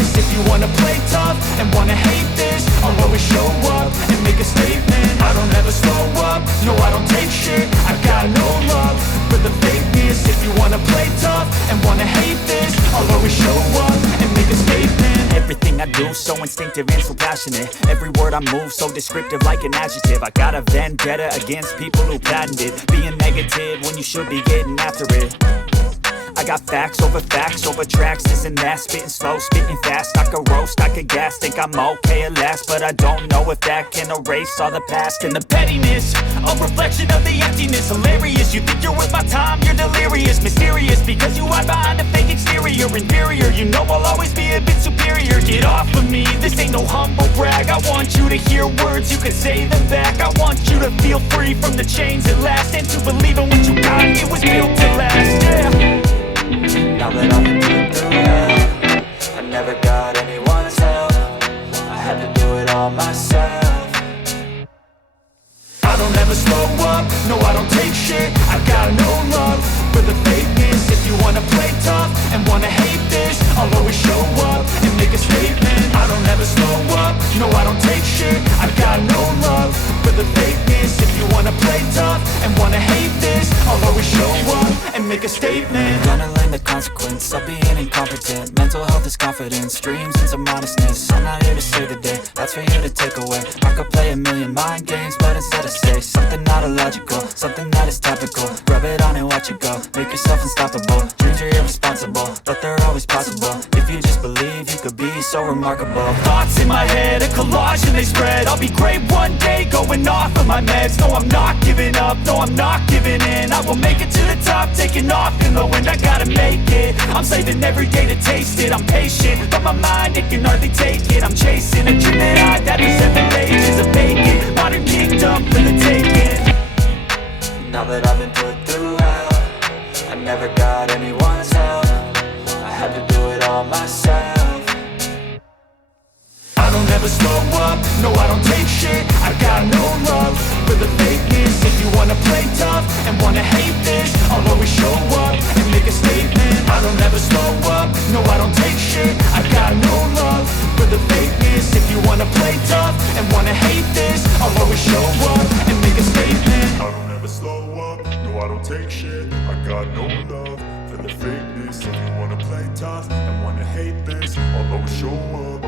fakeness. If you wanna play tough and wanna hate this, I'll always show up and make a statement. I don't ever slow up, no I don't take shit. I got no love for the fakeness. If you wanna play tough and wanna hate this, I'll always show up and make a statement. Everything I do so instinctive and so passionate. Every word I move so descriptive like an adjective. I got a vendetta against people who patented being negative when you should be getting after it. I got facts over tracks, this and that. Spitting slow, spitting fast. I could roast, I could gas. Think I'm okay at last, but I don't know if that can erase all the past. And the pettiness, a reflection of the emptiness. Hilarious, you think you're worth my time, you're delirious. Mysterious, because you hide behind a fake exterior. Inferior, you know I'll always be a bit superior. Get off of me, this ain't no humble brag. I want you to hear words, you can say them back. I want you to feel free from the chains at last, and to believe in what you got, it was built to last, yeah. Now that I've been put through hell, I never got anyone's help. I had to do it all myself. I don't ever slow up, no I don't take shit. I got no love for the fakeness. If you wanna play tough and wanna hate this, I'll always show up and make a statement. I don't ever slow up, no I don't take shit. I got no love for the fakeness. If you wanna play tough and wanna hate this, I'll always show up and make a statement. Gonna learn the consequence of being incompetent. Mental health is confidence, dreams and some modestness. I'm not here to save the day, that's for you to take away. I could play a million mind games, but instead I say something not illogical, something that is topical. Rub it on and watch it go, make yourself unstoppable. Dreams are irresponsible, but they're always possible. If you just believe, you could be so remarkable. Thoughts in my head, a collage and they spread. I'll be great one day, going off of my meds. No, I'm not giving up, no, I'm not giving in. I will make it to the top, taking off in the wind. I gotta make it, I'm saving every day to taste it. I'm patient, but my mind, it can hardly take it. I'm chasing a dream that I've had for 7 ages of vacant. Modern kingdom for the taking. Now that I've been put through hell, I never got anyone's help. I had to do it all myself. I don't ever slow up, no I don't take shit. I got no love for the fakeness. If you wanna play tough and wanna hate this, I'll always show up and make a statement. I don't ever slow up, no I don't take shit. I got no love for the fakeness. If you wanna play tough and wanna hate this, I'll always show up and make a statement. I don't ever slow up, no I don't take shit. I got no love for the fakeness. If you wanna play tough and wanna hate this, I'll always show up.